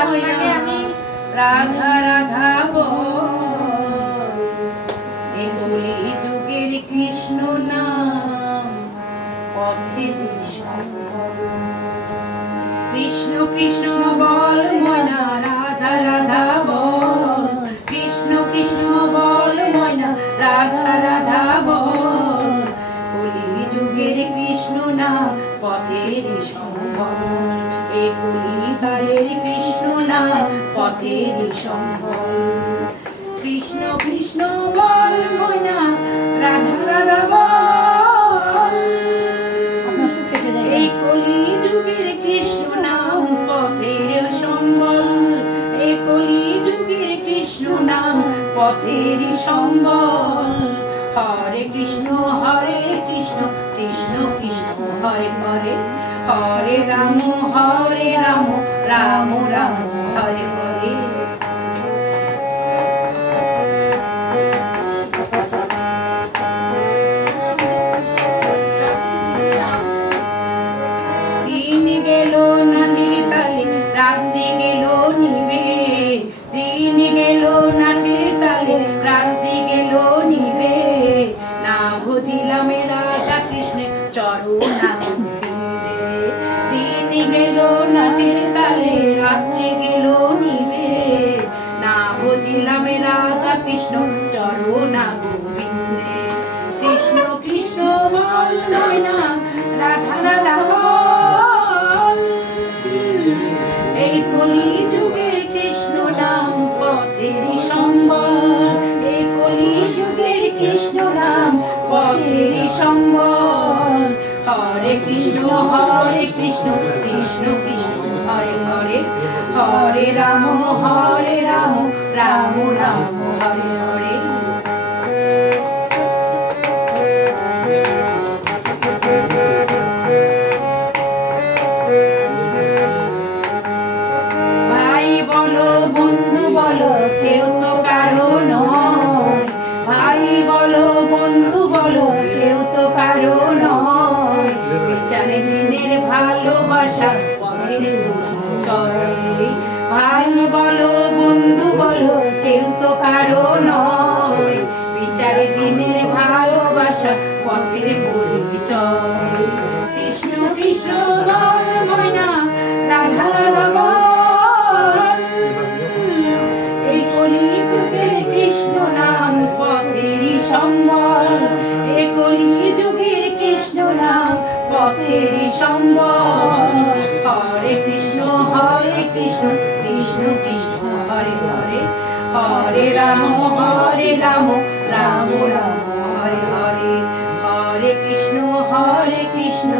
আপনাকে আমি রাধা রাধা বল, কলি যুগের কৃষ্ণ নাম পথের সম্বল। কৃষ্ণ কৃষ্ণ বল ময়না রাধা রাধা বল, কৃষ্ণ কৃষ্ণ বল ময়না রাধা রাধা বল, কলি যুগের কৃষ্ণ নাম পথের সম্বল। এই কলিকালের কৃষ্ণ নাম পথের সম্বল। কৃষ্ণ কৃষ্ণ বল ময়না রাধা রাধা বল, এই কলি যুগের কৃষ্ণ নাম পথের সম্বল। এই কলি যুগের কৃষ্ণ নাম পথের সম্বল। হরে কৃষ্ণ কৃষ্ণ কৃষ্ণ হরে হরে, হরে রাম রাম রাম হরে হরে। দিন গেল নাচের তালে রাত্রি গেল নিবে, দিন গেল নাচের তালে রাত্রি গেল নিবে, না বুঝিলাম রাধা কৃষ্ণের চরণা গোবিন্দে। দিন গেল নাচের তালে রাত্রি গেল নিবে, না বুঝিলাম রাধা কৃষ্ণ চরণা গোবিন্দে। কৃষ্ণ কৃষ্ণ বল ময়না রাধা রাধা বল, এই কলি যুগের কৃষ্ণ নাম পথের সম্বল। এই কলি যুগের কৃষ্ণ নাম পথের সম্বল। হরে কৃষ্ণ কৃষ্ণ কৃষ্ণ হরে হরে, হরে রাম রাম রাম হরে হরে। ভাই বলো বন্ধু বলো কেউ তো কারো নয়, ভাই বলো বন্ধু বলো কেউ তো কারো নয়, বিচারে দিনের ভালোবাসা পথের পরিচয়। ভাই বলো বন্ধু বলো কেউ তো কারো নয়, বিচারে দিনের ভালোবাসা পথের পরিচয়। কৃষ্ণ কৃষ্ণ বল ময়না রাধা রাধা বল, এই কলি যুগের কৃষ্ণ নাম পথের সম্বল। এই কলি যুগের কৃষ্ণ নাম পথের সম্বল। হরে কৃষ্ণ কৃষ্ণ কৃষ্ণ হরে হরে, হরে রাম রাম রাম হরে হরে, হরে কৃষ্ণ